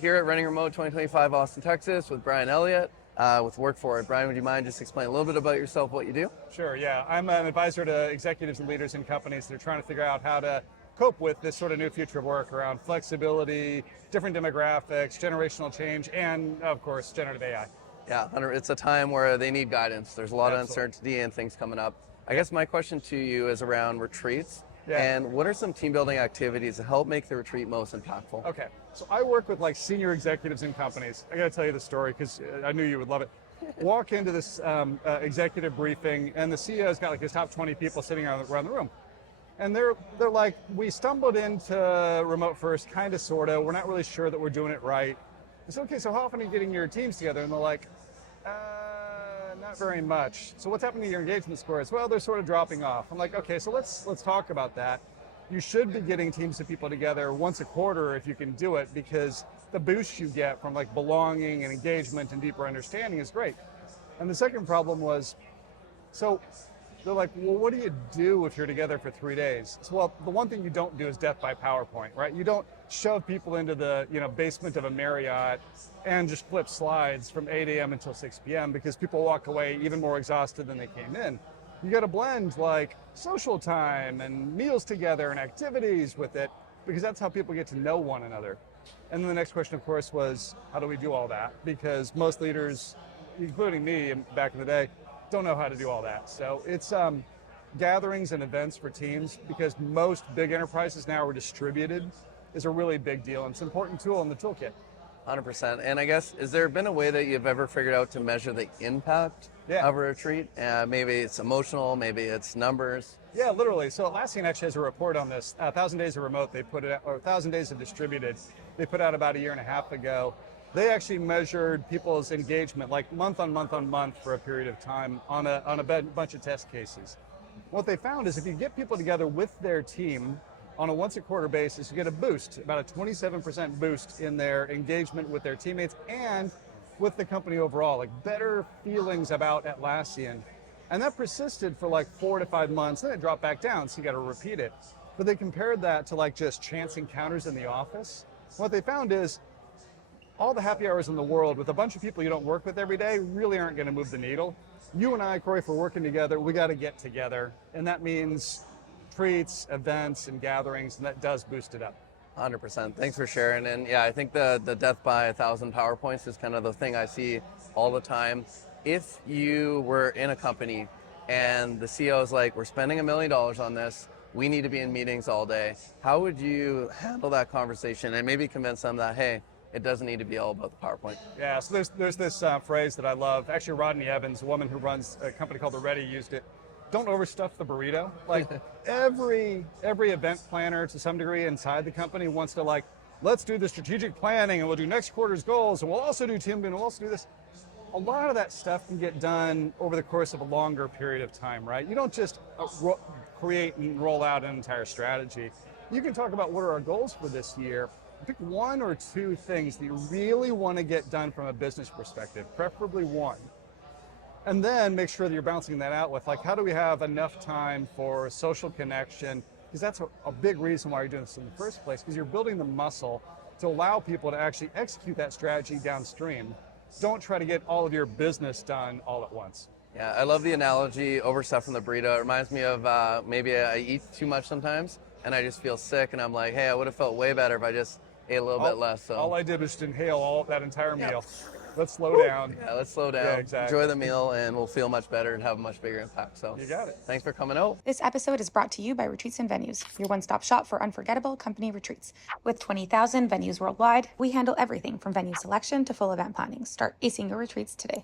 Here at Running Remote 2025 Austin, Texas with Brian Elliott with Work For It. Brian, would you mind just explain a little bit about yourself, what you do? Sure, yeah. I'm an advisor to executives and leaders in companies that are trying to figure out how to cope with this sort of new future of work around flexibility, different demographics, generational change, and of course, generative AI. Yeah, it's a time where they need guidance. There's a lot of Absolutely. uncertainty and things coming up. I guess my question to you is around retreats. Yeah. And what are some team building activities to help make the retreat most impactful? Okay, so I work with like senior executives in companies. I gotta tell you the story because I knew you would love it. Walk into this executive briefing and the CEO's got like his top 20 people sitting around the room. And they're like, we stumbled into remote first, kind of, sort of. We're not really sure that we're doing it right. I said, okay, so how often are you getting your teams together? And they're like, not very much. So what's happening to your engagement scores? Well, they're sort of dropping off. I'm like, okay, so let's talk about that. You should be getting teams of people together once a quarter if you can do it, because the boost you get from like belonging and engagement and deeper understanding is great. And the second problem was, so they're like, well, what do you do if you're together for 3 days? So, well, the one thing you don't do is death by PowerPoint, right? You don't shove people into the basement of a Marriott and just flip slides from 8 a.m. until 6 p.m. because people walk away even more exhausted than they came in. You got to blend like social time and meals together and activities with it, because that's how people get to know one another. And then the next question, of course, was how do we do all that? Because most leaders, including me back in the day, don't know how to do all that. So it's gatherings and events for teams, because most big enterprises now are distributed, is a really big deal. And it's an important tool in the toolkit. 100%. And I guess, has there been a way that you've ever figured out to measure the impact of a retreat? Maybe it's emotional, maybe it's numbers. Yeah, literally. So Atlassian actually has a report on this. 1,000 Days of Remote, they put it out, or 1,000 Days of Distributed, they put out about a year and a half ago. They actually measured people's engagement like month on month for a period of time on a bunch of test cases. What they found is if you get people together with their team on a once a quarter basis, you get a boost, about a 27% boost in their engagement with their teammates and with the company overall, like better feelings about Atlassian. And that persisted for like 4 to 5 months, then it dropped back down, so you got to repeat it. But they compared that to like just chance encounters in the office. What they found is all the happy hours in the world with a bunch of people you don't work with every day really aren't going to move the needle. You and I, Corey, if we're working together, we got to get together. And that means treats, events, and gatherings, and that does boost it up. 100%. Thanks for sharing. And yeah, I think the death by 1,000 PowerPoints is kind of the thing I see all the time. If you were in a company and the CEO is like, we're spending $1 million on this, we need to be in meetings all day, how would you handle that conversation and maybe convince them that, hey, it doesn't need to be all about the PowerPoint? Yeah, so there's this phrase that I love. Actually, Rodney Evans, a woman who runs a company called The Ready, used it. Don't overstuff the burrito. Like every event planner to some degree inside the company wants to like, let's do the strategic planning and we'll do next quarter's goals and we'll also do team and we'll also do this. A lot of that stuff can get done over the course of a longer period of time, right? You don't just create and roll out an entire strategy. You can talk about what are our goals for this year. Pick 1 or 2 things that you really want to get done from a business perspective, preferably 1. And then make sure that you're balancing that out with like, how do we have enough time for social connection? Because that's a big reason why you're doing this in the first place, because you're building the muscle to allow people to actually execute that strategy downstream. Don't try to get all of your business done all at once. Yeah, I love the analogy, overstuff from the burrito. It reminds me of maybe I eat too much sometimes and I just feel sick and I'm like, hey, I would have felt way better if I just ate a little bit less. So all I did was just inhale that entire meal. Let's slow down. Yeah, let's slow down. Yeah, exactly. Enjoy the meal and we'll feel much better and have a much bigger impact. So you got it. Thanks for coming out. This episode is brought to you by Retreats and Venues, your one-stop shop for unforgettable company retreats. With 20,000 venues worldwide, we handle everything from venue selection to full event planning. Start acing your retreats today.